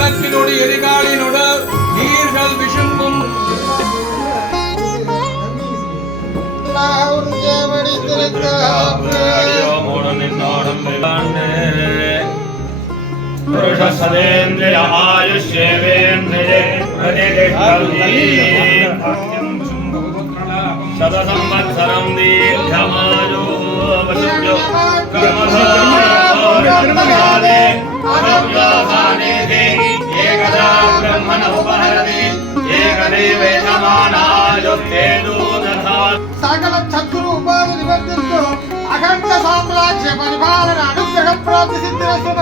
நலத்தினோடு எரிகாலினோடு நீர்கள் விஷும்பும் पुरुषसदेन्द्रिय आयुष्येवेन्द्रिये प्रतिष्ठति शतसंवत्सरं दीर्घमायो वसुभ्यो कर्मधारे अनव्यासानेति एकदा ब्रह्मण उपहरति एकदेवेशमानायुक्तेषु तथा सकल सद्गुरु उपाधि निवर्तिस्तु अखंड साम्राज्य परिपालन अनुग्रह प्राप्ति सिद्धिरस्तु।